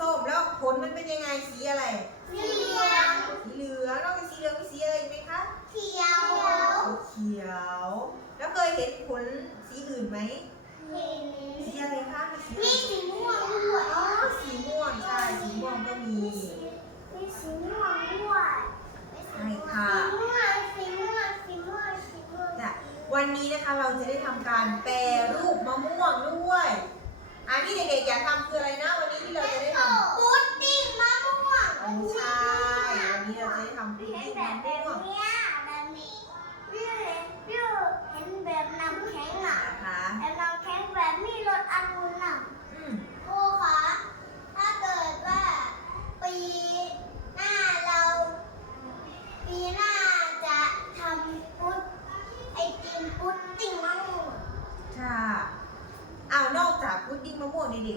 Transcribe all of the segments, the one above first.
ส้มๆ แล้วผลมันเป็นยังไงสีอะไร สีเหลืองสีเหลืองนอกจากสีเหลืองมีสีอะไรอีกไหมคะ เขียว เขียว แล้วเคยเห็นผลสีอื่นไหมเห็น สีอะไรคะมีสีม่วงด้วยอ๋อสีม่วงใช่ สีม่วงก็มี มีสีม่วงด้วยใช่ค่ะ สีม่วงสีม่วงสีม่วงสีม่วงวันนี้นะคะเราจะได้ทำการแปรรูปมะม่วงด้วย อันนี้เด็กๆอยากทำคืออะไรนะ วันนี้ที่เราจะได้ทำพุดดิ้งมะม่วงใช่วันนี้เราจะได้ทำพุดดิ้งมะม่วง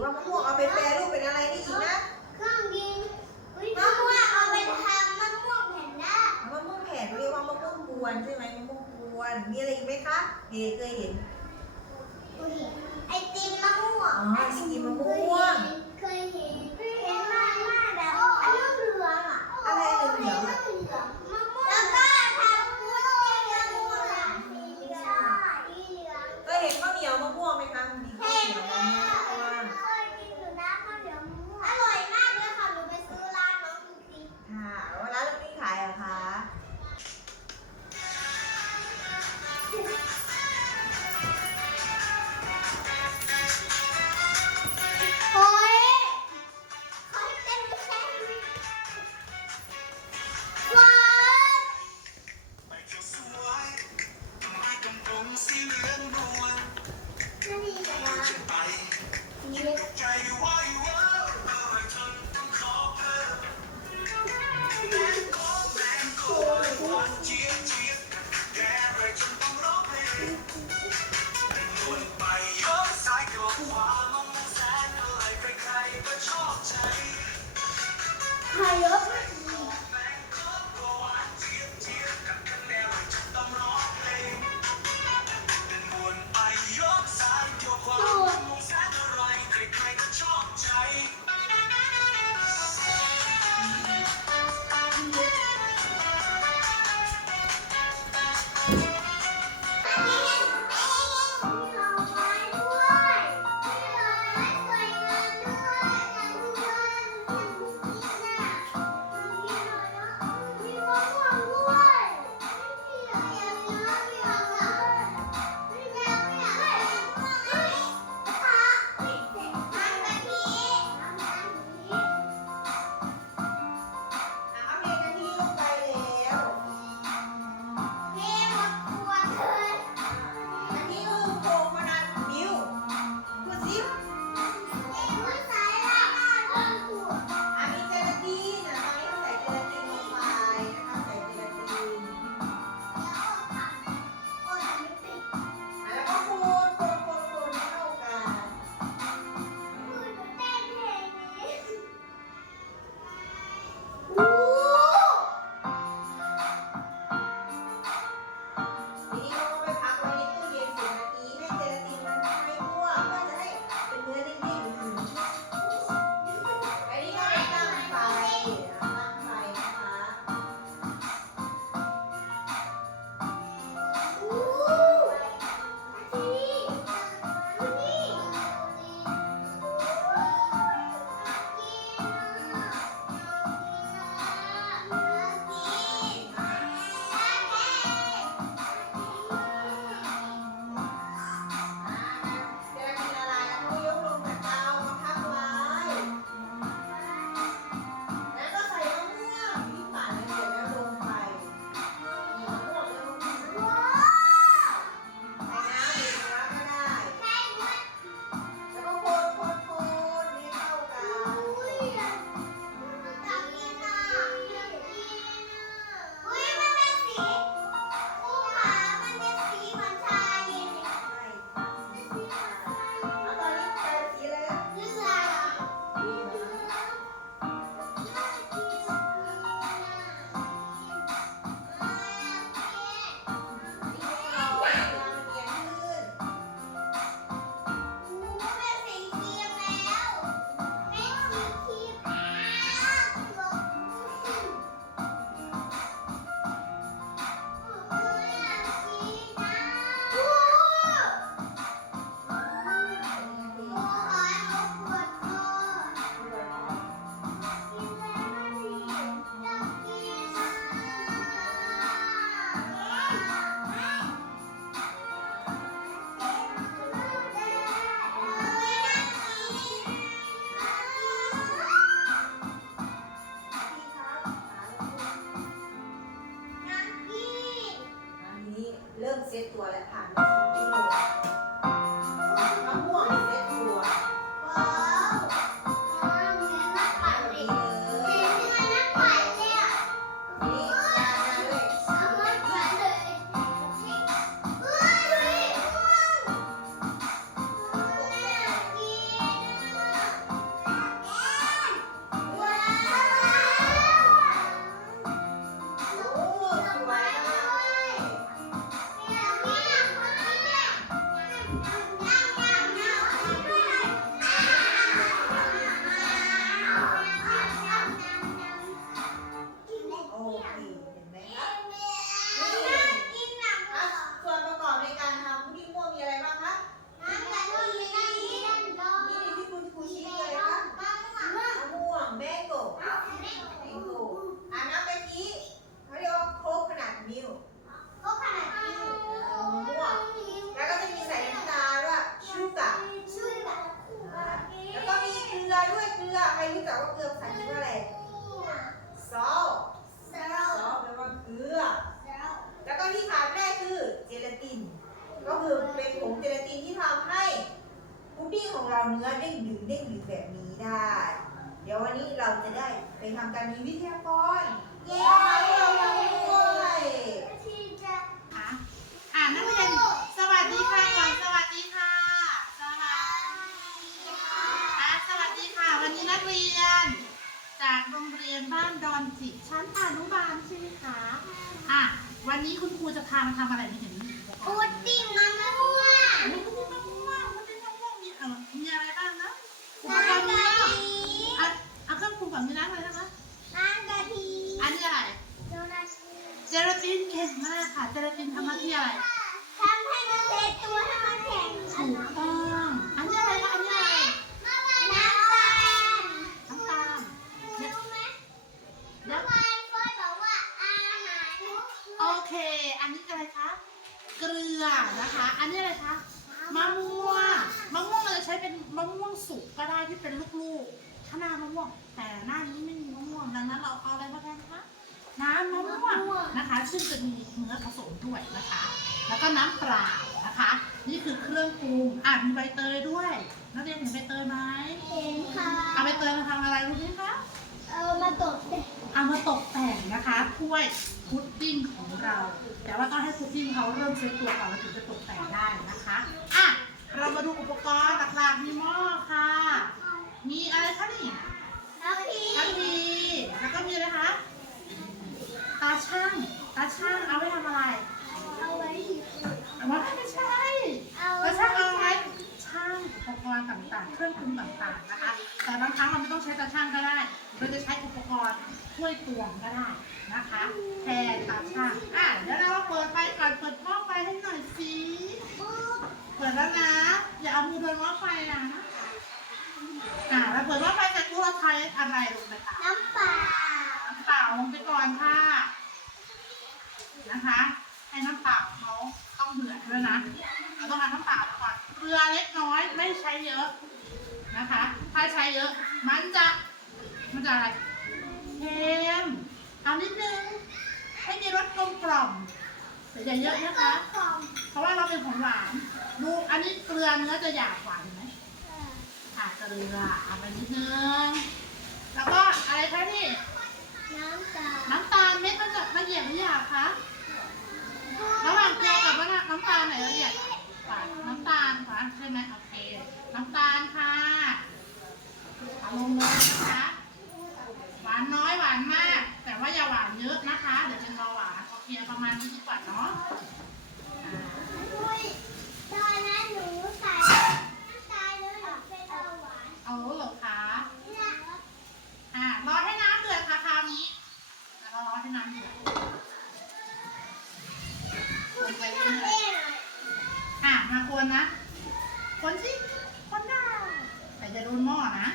ว่า มะม่วงเอาไปแปรรูป ลือด้วยเกลือใครรู้จักว่าเกลือภาษาอังกฤษว่าอะไร salt salt แปลว่าเกลือ แล้วก็ที่ขาดไม่ได้คือเจลาติน ก็คือเป็นผงเจลาตินที่ทำให้พุดดิ้งของเราเนื้อเด้งดึงเด้งดึงแบบนี้ได้ เดี๋ยววันนี้เราจะได้ไปทำการมีวิทยากรเย้มาให้เราทำด้วยค่ะอ่านักเรียนสวัสดีค่ะก่อนสวัสดีค่ะ สวัสดีอะสวัสดีค่ะ วันนี้นัก เรียน จากโรงเรียนบ้านดอนจิกชั้นอนุบาลใช่ไหมคะอะวันนี้คุณครูจะพามาทำอะไรไม่เห็นมีอุปกพุรดณ์ดิ้งมะม่วงมีมะม่วงมันเป็นมะม่วงมีเออมีอะไรบ้างนะอุปกรณ์มีน้ำบ้างกะทิอะเอาเครื่องปรุงก่อนมีน้ำอะไรนะคะ น้ำกะทิอันนี้อะไร โดนัทเจลาตินเก่งมากค่ะ เจลาตินทำหน้าที่อะไรทำให้มันเซ็ตตัวให้มันแข็งถูกต้องอันนี้อะไรคะอันนี้อะไร น้ำตาล น้ำตาล รู้ไหมเมื่อวานเฟิร์สบอกว่าอาหาร โอเค อันนี้อะไรคะ เกลือนะคะ อันนี้อะไรคะมะม่วงมะม่วงเราจะใช้เป็นมะม่วงสุกก็ได้ที่เป็นลูกๆถ้าหน้ามะม่วง แต่หน้านี้ไม่มีมะม่วงดังนั้นเราเอาอะไรมาแทนคะน้ำมะม่วงนะคะ ซึ่งจะมีเนื้อผสมด้วยนะคะ แล้วก็น้ำเปล่านะคะ นี่คือเครื่องปรุงอะมีใบเตยด้วยนักเรียนเห็นใบเตยไหมเห็นค่ะเอาใบเตยมาทำอะไรรู้ไหมคะเอามาตกแต่งเอามาตกแต่งนะคะถ้วย พุดดิ้งของเรา แต่ว่าต้องให้พุดดิ้งเขาเริ่มเซ็ตตัวก่อนเราถึงจะตกแต่งได้นะคะอะเรามาดูอุปกรณ์หลักๆมีหม้อค่ะ มีอะไรคะนี่น้ำพริกะกทิแล้วก็มีอะไรคะตาช่างตาช่างเอาไว้ทำอะไร เอาไว้เอาไว้ไม่ใช่ เอา ตาช่างเอาไว้ช่างอุปก รณ์ต่างๆ เครื่องปรุงต่างๆนะคะ แต่บางครั้งเราไม่ต้องใช้ตาช่างก็ได้เราจะใช้อุปกรณ์ช่วยตวงก็ได้นะคะแทนตาช่างอะเดี๋ยวเราเปิดไฟก่อนเปิดหม้อไฟให้หน่อยสิเปิดแล้วนะอย่าเอามือโดนหม้อไฟนะอะเราเปิดหม้อไฟเสร็จปุ๊บเราใช้อะไรลงไปคะน้ำเปล่าน้ำเปล่าลงไปก่อนค่ะนะคะ ให้น้ำเปล่าเขาต้องเดือดด้วยนะเราต้องเอาน้ำเปล่า ก่อนเกลือเล็กน้อยไม่ใช้เยอะนะคะ ถ้าใช้เยอะ มันจะมันจะอะไรเค็มเอานิดนึงให้มีรสกลมกล่อมแต่อย่าเยอะนะคะของเพราะว่าเราเป็นของหวานดูอันนี้เกลือเนื้อจะหยาบกว่าเห็นไหมอะเกลือเอาไปนิดนึงแล้วก็อะไรคะนี่น้ำตาลน้ำตาลเม็ดมันจะละเอียดหรือหยาบคะระหว่างเกลือกับว่าน้ำตาลไหนละเอียด กว่าน้ำตาลค่ะใช่ไหมโอเค น้ำตาลค่ะเอาลงเลยนะคะ หวานน้อยหวานมาก แต่ว่าอย่าหวานเยอะนะคะ เดี๋ยวเป็นเบาหวานโอเคประมาณนี้ดีกว่าเนาะอ่าอุ้ยตอนนั้นหนูใส่น้ำตาลแล้วหนูเป็นเบาหวานเอาเหรอคะเนี่ยอ่ารอให้น้ำเดือดค่ะคราวนี้อะเรารอให้น้ำเดือดคนไปเรื่ ทำเอ อย งหน่อย ๆอ่ะมาคนนะ คนสิ คนได้แต่จะโดนหม้อนะ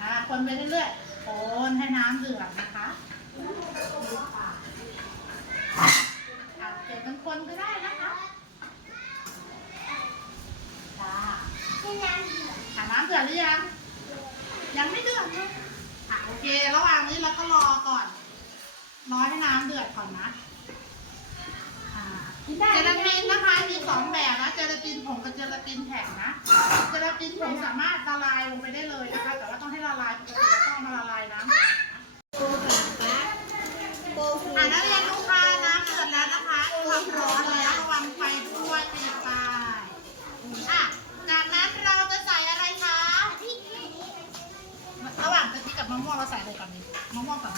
อ่า คนไปเรื่อยๆ คนให้น้ำเดือดนะคะอ่าเก็บเป็นคนก็ได้นะคะจ้า ให้น้ำเดือด อ่าน้ำเดือดหรือยัง ยังไม่เดือดเลยอะโอเค ระหว่างนี้เราก็รอก่อน รอให้น้ำเดือดก่อนนะ อ่า เจลาตินนะคะมีสองแบบนะเจลาตินผงกับเจลาตินแข็งนะเจลาตินผงสามารถละลายลงไปได้เลยนะคะ แต่ว่าต้องให้ละลายปกติแล้วต้องเอามาละลายน้ำก่อนนะ โกหกนะโกหก อ่านักเรียนลูกค้าน้ำเดือดแล้วนะคะความร้อนแล้วระวังไฟด้วยเปลี่ยนไปอะจากนั้นเราจะใส่อะไรคะระหว่างกะทิกับมะม่วงเราใส่ อะไรก่อนดีมะม่วงก่อน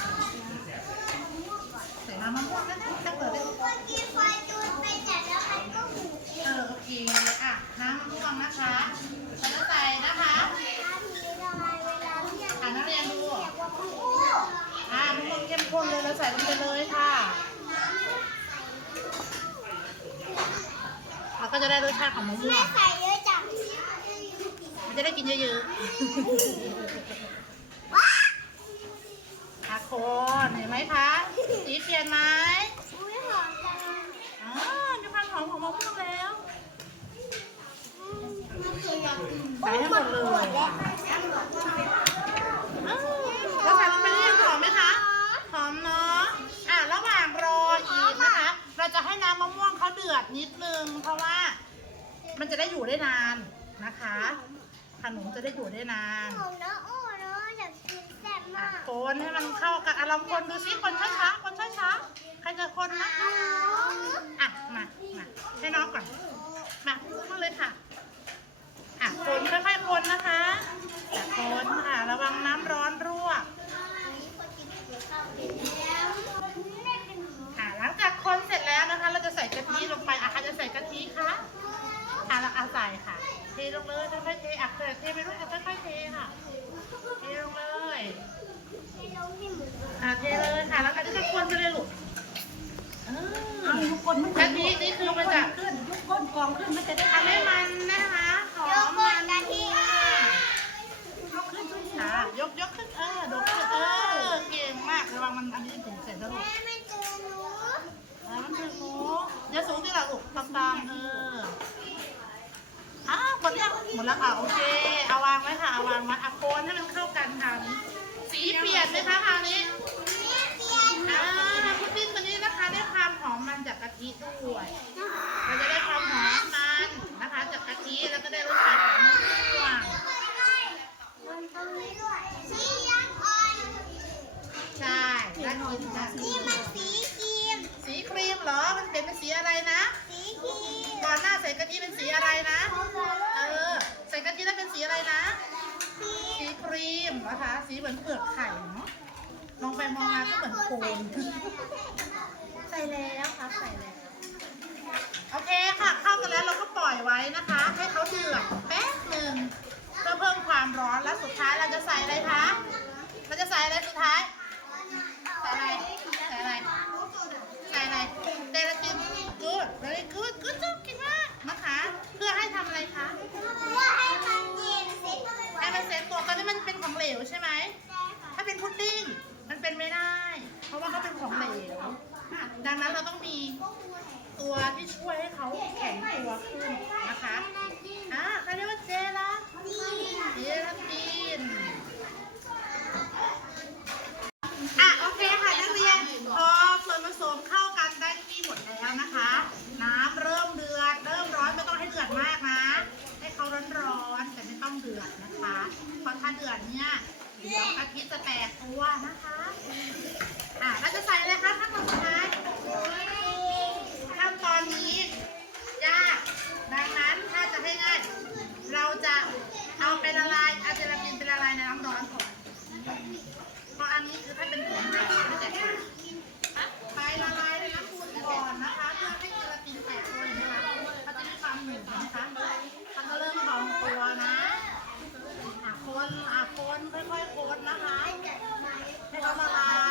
ใส่น้ำมะม่วงนะถ้าเกิดได้เมื่อกี้ไฟจูนไปจัดแล้วมันก็หูเออโอเคองอโอเควงนะคะเราจะใส่นะคะอะนักเรียนดูอ่ามะม่วงเข้มข้นเลยเราใส่ลงไปเลยค่ะเราก็จะได้รสชาติของมะม่วง มันจะได้กินเยอะๆอะคนเห็นไหมคะสีเปลี่ยนไหม อุ้ยหอมจัง อ๋อมีความหอมของมะม่วงแล้ว ใส่ให้หมดเลยอ้าวเราใส่ลงไปเรื่อยหอมไหมคะ หอมเนาะ อะระหว่างรออีกนะคะ เราจะให้น้ำมะม่วงเขาเดือด นิดนึงเพราะว่ามันจะได้อยู่ได้นานนะคะขนมจะได้อยู่ได้นานหอมเนอะโอ้เนอะอยากกินแซ่บอะมากคนให้มันเข้ากันอะลองคนดูซิคนช้าๆคนช้าๆใครจะคนนะคะอะมามาให้น้องก่อนมาเข้าเลยค่ะอะคนค่อยๆคนนะคะอะคนค่ะระวังน้ำร้อนรั่วอะหลั งจากคนเสร็จแล้วนะคะ เราจะใส่กะทิลงไปอะใครจะใส่กะทิคะอะเราเอาใส่ค่ะ เทลงเลยค่อยๆเทอะเทเทไปด้วยอะค่อยๆเทค่ะ เทลงเลยอะเทเลยค่ะ แล้วก็จะคนไปเลยลูกเออทุกคนมันกะทินี่คือมันจะ ขึ้นทุกคนกองขึ้นมันจะได้ทำให้มันนะคะหอมมันค่ะยกยกขึ้นเออดกขึ้นเออเก่งมากระวังมันอันนี้ถึงเสร็จแล้วลูกอ่ามันถึงหนู อย่าสูงที่หลังลูกตามตามเอออ้าวหมดยังหมดแล้วค่ะโอเคเอาวางไว้ค่ะเอาวางไว้อะโคนให้มันเข้ากันค่ะสีเปลี่ยนไหมคะคราวนี้อ่าพุดดิ้งตัวนี้นะคะได้ความหอมมันจากกะทิด้วยเราจะได้ความหอมมันนะคะจากกะทิแล้วก็ได้รสชาติของมะม่วงใช่ได้กินนะนี่มันสี สีครีมเหรอ มันเป็นสีอะไรนะ สีครีมก่อนหน้าใส่กะทิเป็นสีอะไรนะ เออ ใส่กะทิแล้วเป็นสีอะไรนะ สีครีมนะคะ สีเหมือนเปลือกไข่เนาะ มองไปมองมาก็เหมือนโคนใส่แล้วครับใส่แล้ว โอเคค่ะ เข้ากันแล้วเราก็ปล่อยไว้นะคะ ให้เขาเดือดแป๊บหนึ่งเพื่อเพิ่มความร้อน แล้วสุดท้ายเราจะใส่อะไรคะ เราจะใส่อะไรสุดท้าย ใส่อะไร ใส่อะไรใส่ อะไรเดลติน good very good good job เก่งมากนะคะ เพื่อให้ทำอะไรคะเพื่อให้มันเย็นเซ็ตให้มันเซ็ตตัวตอนนี้มันเป็นของเหลวใช่ไหมถ้าเป็นพุดดิ้งมันเป็นไม่ได้ เพราะว่าเขาเป็นของเหลวดังนั้นเราต้องมีตัวที่ช่วยให้เขาแข็งตัวขึ้นนะคะอ่าเขาเรียกว่าเจลาเจลาตินอะโอเคค่ะนักเรียนพอ พราะถ้าเดือดเนี่ยเดี๋ยวกะทิจะแตกตัวนะคะ อะเราจะใส่อะไรคะขั้นตอนสุดท้ายขั้นตอนนี้ยากดังนั้นถ้าจะให้ง่ายเราจะเอาไปละลายอะเจลาตินไปละลายในน้ำร้อนก่อนเพราะอันนี้คือถ้าเป็นผงไม่แตกไปละลายในน้ำปูนก่อนนะคะ เพื่อให้เจลาตินแตกตัวอย่างนี้นะคะเขาจะมีความหนืดนะคะมันก็เริ่มพองตัวนะอะ คนอะคนค่อยๆคนนะคะให้เขาละลาย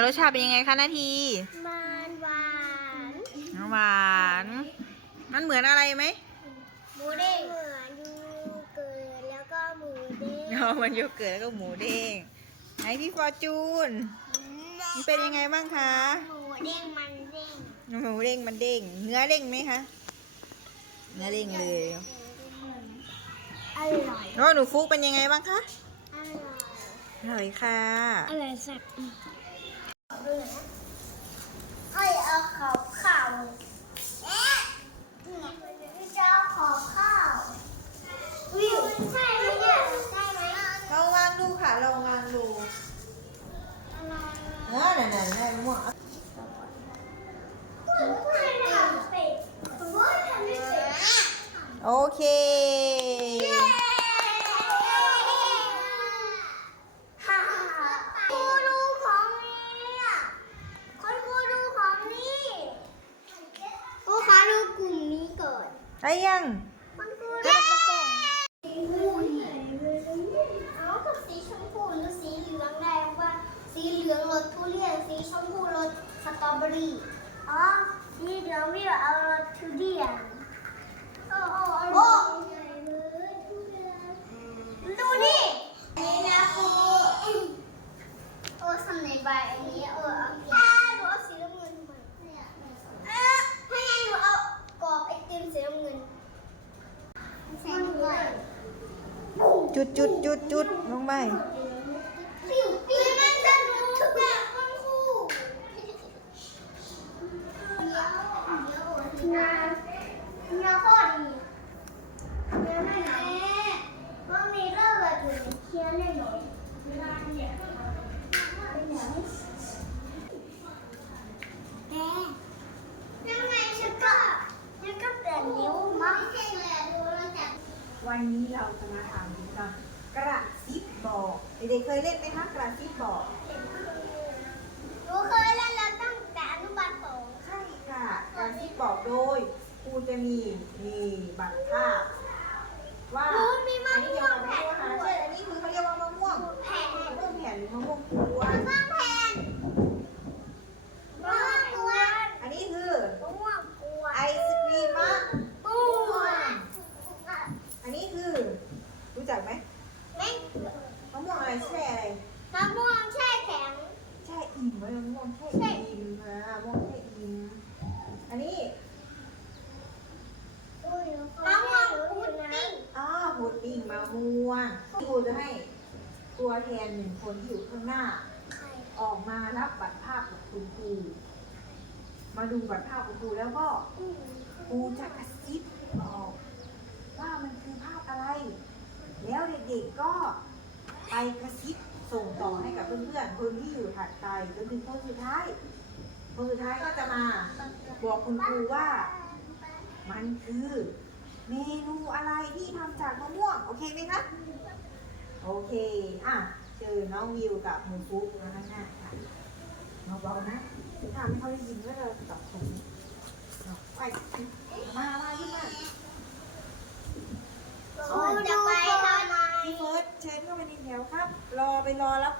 อะรสชาติเป็นยังไงคะนาทีมันหวานหวาน มันเหมือนอะไรไหมหมูเด้งเหมือนยูเกิดแล้วก็หมูเด้งอ๋อมันโยเกิร์ตแล้วก็หมูเด้งไหนพี่ฟอร์จูน มันเป็นยังไงบ้างคะ หมูเด้งมันเด้งหมูเด้งมันเด้ง เนื้อเด้งไหมคะ เนื้อเด้งเลยอร่อยโอ้หนูฟุกเป็นยังไงบ้างคะ อร่อย อร่อยค่ะ อร่อยสักดูหน่ อยนะเอ้ยเอาขาวข้าวเอ๊ะนี่จะเอาขาวข้าววิวใช่ไหมเนี่ยใช่ไหมลองวางดูค่ะ ลองวางดูเออนั่นๆได้มะม่วงไม่ได้เป็ดผมว่าทำไม่เป็ดโอเค ฮ่าครูดูของนี้อะคนครูดูของนี่ครูคะดูกลุ่มนี้ก่อน ได้ยังมันคือเย้สีชมพูเอากับสีชมพูหรือสีเหลืองได้ว่าสีเหลืองรสทุเรียนสีชมพูรสสตรอเบอรี่อ๋อสีเหลืองวิวเอารสทุเรียนโอ้โอ้ดูนี่นนี้นะครูโอ้ทำในใบอันนี้เออเอาเก็บอ่าหนูเอาสีน้ำเงินทำไมเออให้ไงหนูเอากรอบไอติมสีน้ำเงินใส่ด้วย จุดจุดจุดจุดลงไป ปิ้วปิ้วมันจะรู้แบบคุณครูเดี๋ยวเดี๋ยวนะเดี๋ยวก่อนเดี๋ยวไม่ไหนมันมีเรื่องอะไรอยู่ในเคียนเลยหน่อยแม่ยังไงฉันก็ฉันก็เปลี่ยนนิ้วมั้งใช่เลยดูแล้วแต่ วันนี้เราจะมาทำกันกระซิบบอกเด็กๆเคยเล่นไหมคะกระซิบบอกหนูเคยเล่นแล้วตั้งแต่อนุบาลสองใช่ค่ะกระซิบบอกโดยครูจะมีมีบัตรภาพว่าหนูมีมะอันนี้ม่เกี่ยววงกับมะแผ่นม่วงค่ะด้วใช่ยอันนี้คือเขาเรียกว่ามะม่วงแผ่นมะม่วงแผ่นหรือมะม่วงกวนมะม่วงแผ่นมะม่วงกวน อันนี้คือ มะม่วงกวน ไอศครีมมะ กวน อันนี้คือ รู้จักไหม แม่ง มะม่วงอะไรแช่อะไร มะม่วงแช่แข็ง แช่ อิ่มเลยมะม่วงแช่อิ่มอะมะม่วงแช่อิ่มอันนี้มะม่วงพุดดิ้งอ๋อพุดดิ้งมะม่วงครูจะให้ตัวแทนหนึ่งคนที่อยู่ข้างหน้า ออกมารับบัตรภาพกับคุณครูมาดูบัตรภาพคุณครูแล้วก็ครูจะกระซิบบอกว่ามันคือภาพอะไร แล้วเด็กๆก็ไปกระซิบ ส่งต่อให้กับเพื่อนๆคนที่อยู่ถัดไปจนถึงคนสุดท้ายคนสุดท้ายก็จะมาบอกคุณครูว่า มันคือเมนูอะไรที่ทำจากมะม่วง โอเคไหมคะ โอเค อะ เจอน้องวิวกับหมูฟุกมาข้างหน้าค่ะเบาๆนะทำให้เขาได้ยินว่าเราตอบถูกไปมามาขึ้นมาโอ้จะไปทำไม พี่เฟิร์สเชิญเข้าไปในแถวครับ รอไปรอรับ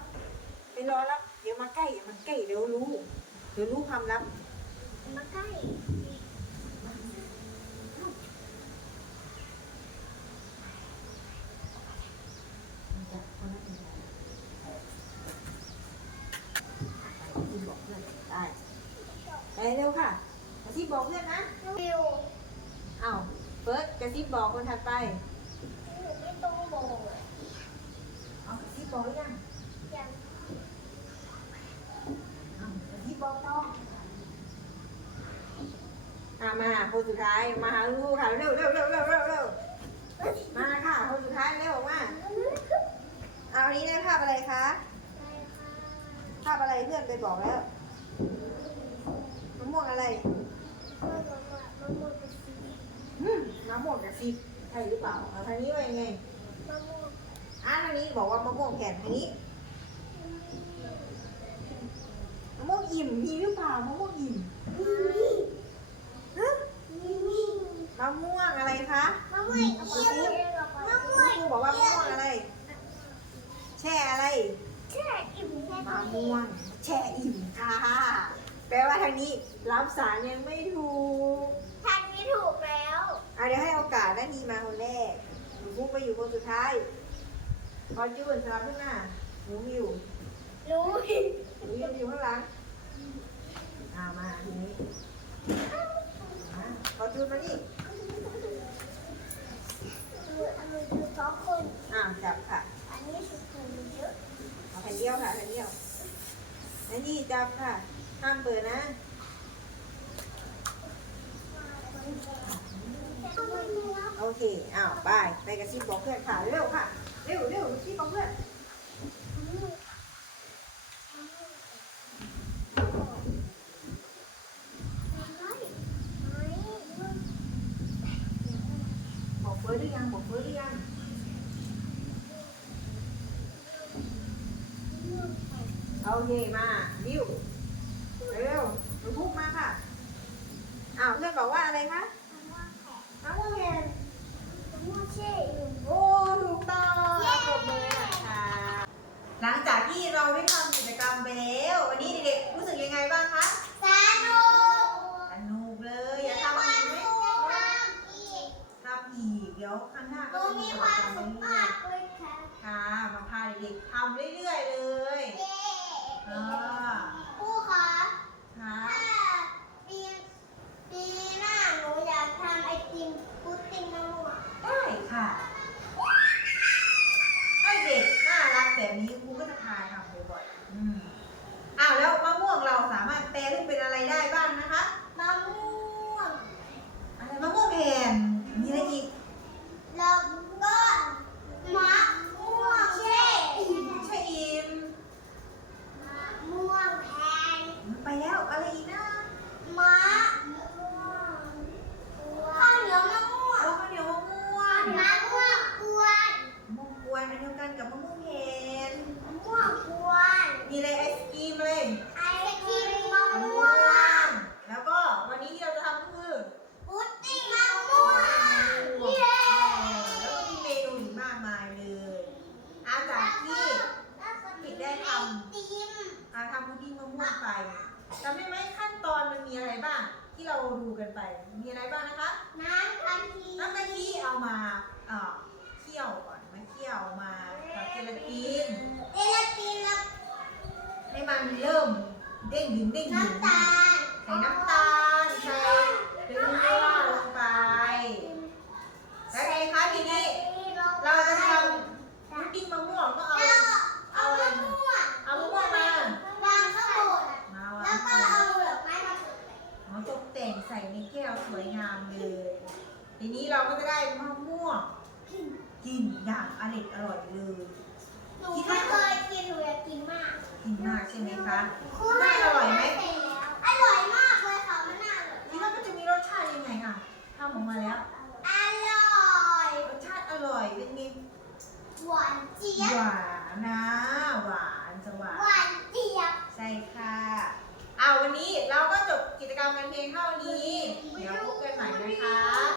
ไปรอรับ เดี๋ยวมาใกล้อย่ามาใกล้เดี๋ยวรู้ เดี๋ยวรู้ความลับ มาใกล้มันจะคนละเป็นไรคุณบอกเพื่อนได้ไปเร็วค่ะมาที่บอกเพื่อนนะวิวอ้าวเฟิร์สกระซิบบอกคนถัดไป ไม่ต้องบอก เอากระซิบบอก หรือยังอย่างเอากระซิบบอกต่ออะมาคนสุดท้ายมาหาลูกค่ะเร็วเร็วเร็วเร็วเร็วเร็วมาค่ะคนสุดท้ายเร็วมาเอาวันนี้ได้ภาพอะไรคะภาพอะไรเพื่อนไปบอกแล้วมะม่วงอะไรอืมมะม่วงกระซิบใช่หรือเปล่าเอาทางนี้ว่ายังไงอะทาง นี้บอกว่ามะม่วงแผ่นทางนี้มะม่วงอิ่มมีหรือเปล่ามะม่วงอิ่มฮะมะม่วงอะไรคะครูบอกว่ามะม่วงอะไร แช่อะไรมะม่วง แช่อิ่มค่ะแปลว่าทางนี้รับสารยังไม่ถูกทางนี้ถูกแล้วอะเดี๋ยวให้โอกาสนาทีมาคนแรกหนูพุ่งไปอยู่คนสุดท้าย พอจูนสลับขึ้นมาหนูอยู่รู้หนูยืนอยู่ข้างหลังอ่ามาทีนี้มาพอจูนมานี่คือสองคนอ่าจับค่ะ อันนี้คือคนเยอะเอาแผ่นเดียวค่ะแผ่นเดียวนั่นนี่จับค่ะ ห้ามเปิดนะโอเค อ้าวไปไปกระซิบบอกเพื่อนค่ะ เร็วค่ะ เร็วเร็วกระซิบบอกเพื่อน บอกเฟิร์สหรือยัง บอกเฟิร์สหรือยัง โอเคมาดิวเร็วหนูพุกมาค่ะ อ้าวเพื่อนบอกว่าอะไรคะมะม่วงแผ่นโอ้ถูกต้องปรบมือหน่อยค่ะ หลังจากที่เราได้ทำกิจกรรมไปแล้ว วันนี้เด็กๆรู้สึกยังไงบ้างคะ สนุกเลย อยากทำอีกไหมทำอีก เดี๋ยวครั้งหน้าก็จะมีกิจกรรมเรื่อยๆค่ะมาพาเด็กๆทำเรื่อยๆเลยอ่าค่ะ ได้ค่ะให้เด็กน่ารักแบบนี้ครูก็จะพาทำบ่อยๆอืมอ้าวแล้วมะม่วงเราสามารถแปลรูปเป็นอะไรได้บ้างนะคะ อะไรมะม่วงแผ่น มีอะไรอีก แล้วก็มะม่วงเช่ ใช่อิม มะม่วงแพง ไปแล้วอะไรอีกนะ มะข้าวเหนียวมะม่วง เอาข้าวเหนียวมะม่วง มะม่วงกวน มะม่วงกวนอันเดี ยวกันกับมะม่วงแผ่นมะม่วงกวนมีอะไรไอศกรีมเลย ไอติมมมะม่วง แล้วก็วันนี้ที่เราจะทำก็คือพุดดิ้งมะม่วงเย้แล้วก็มีเมนูอีกมากมายเลยอาจากที่ผิดได้ทำอาทำพุดดิ้งมะม่วงไปจำได้ไหมขั้นตอนมันมีอะไรบ้าง ที่เราดูกันไป มีอะไรบ้างนะคะ น้ำกะทิ น้ำกะทิเอามาเอ่อเคี่ยวก่อนมาเคี่ยวมากับเจลาติน เจลาตินแล้ว ให้ มันเริ่มเด้งดึงเด้งดึงน้ำตาลใส่น้ำตาลใส่เกลือลงไปแล้วไงคะทีนี้เราจะทำพุดดิ้งมะม่วงก็เอาเอามะม่วงเอามะม่วงมาวางข้างบนมาวาแล้วงก็เอาดอกไม้มาเอาตกแต่งใส่ในแก้วสวยงามเลยทีนี้เราก็จะได้มะม่วงกินอย่างอร่อยอร่อยเลยหนูไม่เคยกินหนูอยากกินมาก กินมากใช่ไหมคะน่าอร่อยไหมอร่อยมากเลยค่ะมันน่าอร่อยนี่แล้วมันจะมีรสชาติยังไงอะทำออกมาแล้ว อร่อย รสชาติอร่อยเป็นไงหวานเจี๊ยบ หวานนะ หวานจะหวาน หวานเจี๊ยบ ใช่ค่ะเอาวันนี้เราก็จบกิจกรรมการเพลงเท่านี้ เดี๋ยวพบกันใหม่นะคะ